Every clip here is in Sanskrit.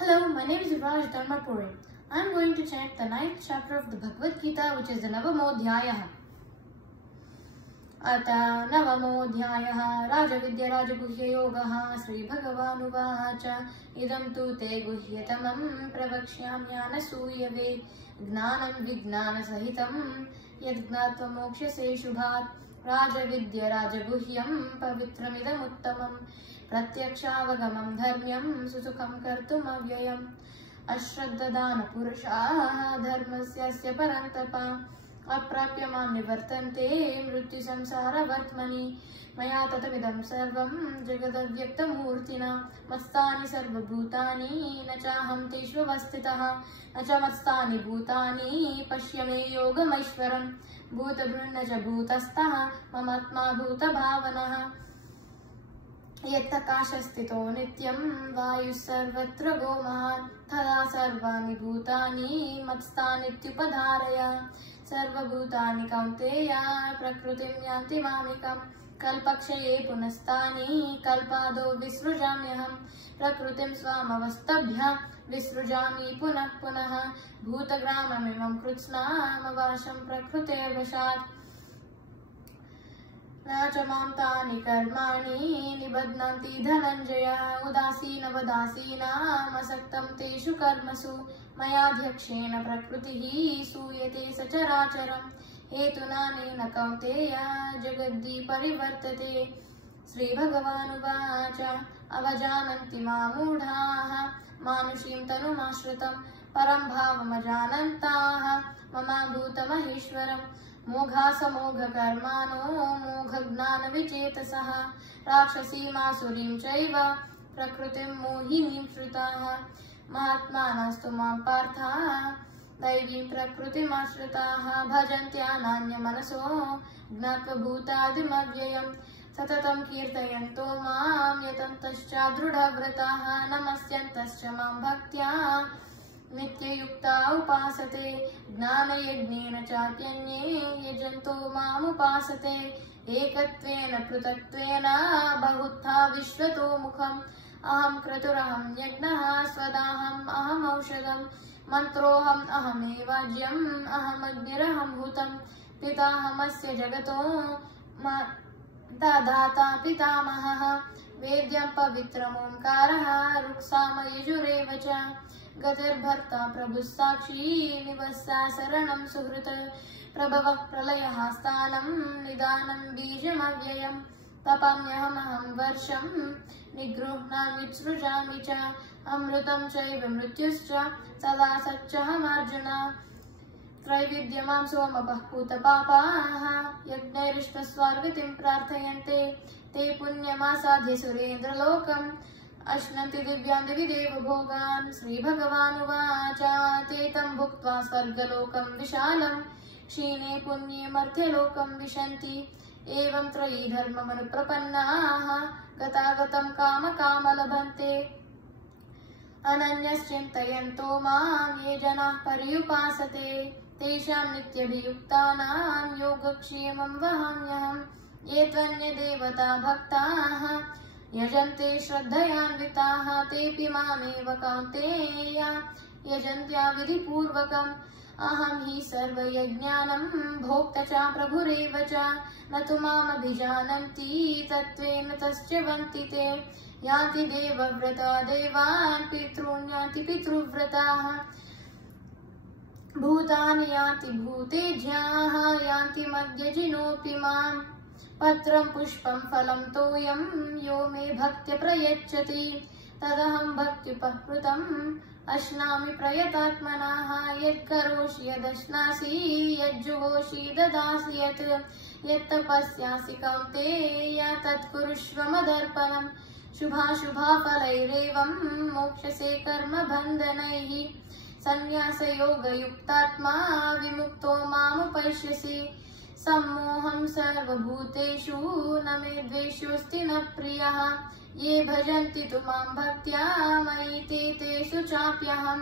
Hello, my name is Yuvraj Dharmapuri. I am going to chant the 9th chapter of the Bhagavad Gita, which is the Navamodhyayah. Ata Navamodhyayah Rajavidya Rajaguhya Yogaha Sri Bhagavanuvacha Idam tu te guhyatamam pravakshyamyana suyave Gnanam Vignana Sahitam Yadgnatva Mokshase Shubhat Rajavidya Rajaguhyam Pavitramidam Uttamam Pratyakshavagavam Dharmyam Susukham Kartum Avyayam Ashraddadana Purushaha Dharmasyasya Parantapa Aprapyamam Nivartante Mrityu Samsara Vartmani Maya Tatavidam Sarvam Jagadavyaktamurtina Mastani Sarvabhutani Nachaham Teshvavastitaha Nacha Mastani Bhutani Pashyame Yogamaishwaram Bhuta Brunnaja Bhutastaha Mamatma Bhuta Bhavanaha Yattakashastito Nityam Vayu Sarvatra Gomahan Thala Sarvani Bhutani Matstanityupadharaya Sarva Bhutani Kaunteya Prakrutim Yanti Mamikam Kalpakshaye Punastani Kalpado Visrujamyaham Prakrutim Swamavastabhya Visrujami Punah Punaha Bhutagramamimam Krutsna Mavasham Prakrute Vashat Nachamam tani karmani nibadnanti dhananjaya udasina vadasina masaktam teshu karmasu mayadhyakshena prakrutihi suyate sacharacharam hetunanena kaunteya jagaddi parivartate Sri Bhagavanuvacha avajananti mamudhaha manushim tanumashritam param bhavamajanantaha mama bhutamaheshwaram Moghasa karmano moghagnan vicetasaha rakshasimasuriim chaiva prakrutim mohinim shritaha mahatmanastu mam partha daivim prakrutim ashritaha bhajantyānanya manaso gnatva bhutadim avyayam satatam kirtayanto mam yatantascha drudhavrataha namasyantascha mam bhaktya Nityayukta upasate Gnanayajnena chatyanye Yajanto mam upasate Ekatvena prutatvena Bahutha vishvato mukham Aham kraturaham yajnaha Swadaham aham aushadam Mantroham aham evajyam Aham agniraham bhutam Pitahamasya jagato Dadhata pitamahaha Vedyam pavitram omkaraha Ruksama yajurevacha Gatir Bharta Prabhu Sakshi Nivasa Saranam Suhrita Prabhava Pralaya Hastanam Nidanam Bijam Avyayam Tapamyaham Aham Varsham Nigruhna Vitsrujami Cha Amrutam Chaiva Mrityuscha Sada Satchaham Arjuna Traividyamam Somapah Puta Papaha Yagnairishva Swargatim Prarthayante Te Punyamasādhya Surendra Lokam Ashnanti Divyandevi Deva Bhogan Sri Bhagavanuvacha Tetam Bhuktva Svargalokam Vishalam Kshine Punye Marthe Lokam Vishanti Evam Trayi Dharma Manuprapannaha Gatagatam Kama Kama Labhante Ananyas Chintayanto Mam Ye Janah Pariyupasate Tesham Nityabhiyuktanam Yogakshemam Vahamyaham Ye Tvanya Devata Bhaktaha Yajante Shraddhayanvitaha Tepi Mameva Kaunteya Yajantya Vidipurvakam Aham hi sarva yajnanam Bhokta cha prabhureva cha Natu mam abhijananti Tattvena tascha vanti te Yanti deva vrata devan Pitrun yanti pitruvrataha Bhutani yanti bhutejyaha Yanti madhyajinopi mam Patram pushpam phalam toyam yo me bhaktya prayacchati tadaham bhaktipahrutam ashnami prayatatmanaha yad karoshi yadashnasi yajjuvoshi dadasi yat yattapasyasi kaunteya tat kurushva madarpanam shubha shubha phalairevam mokshase karma bandhanaihi sannyasa yoga yuktatma vimukto mamupashyasi Sammoham sarvabhuteshu name dveshosti na priyaha ye bhajanti tumam bhaktya mayi te teshu chapyaham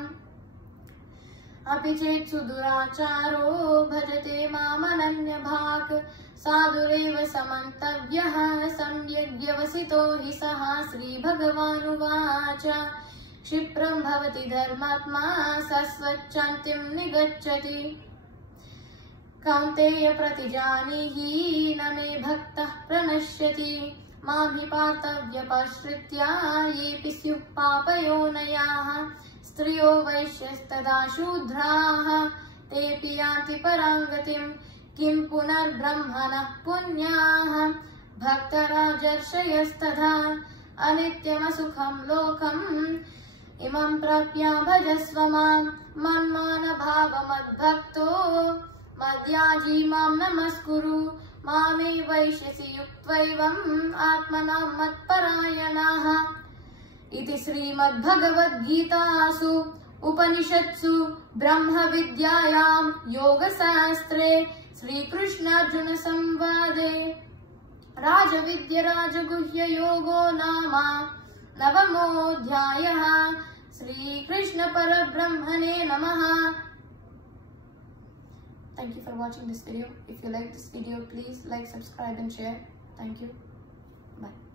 api chet suduracharo bhajate mamananya bhak sadureva samantavyaha samyagyavasito hi saha Sri Bhagavanuvacha क्षिप्रं भवति धर्मात्मा शाश्वतशान्तिं निगच्छति। कौन्तेय प्रतिजानीहि न मे भक्तः प्रणश्यति। माभिपातव्यपश्रित्या येऽपि स्युः पापयोनयाः। स्त्रियो वैश्यस्तदा शूद्राः तेऽपि यान्ति परां गतिम्। किं पुनर्ब्रह्मणः पुण्याः भक्तराजर्षयस्तथा। अनित्यमसुखं लोकम् इमं प्राप्य भजस्व माम्। मन्मानभावमद्भक्तो मद्याजी मां नमस्कुरु। मामे वैश्यसि युक्त्वैवम् आत्मना मत्परायणाः। इति श्रीमद्भगवद्गीतासु उपनिषत्सु ब्रह्मविद्यायां योगशास्त्रे श्रीकृष्णार्जुनसंवादे राजविद्या राजगुह्ययोगो नाम नवमोऽध्यायः। श्रीकृष्णपरब्रह्मणे नमः। Thank you for watching this video. If you like this video, please like, subscribe and share. Thank you. Bye.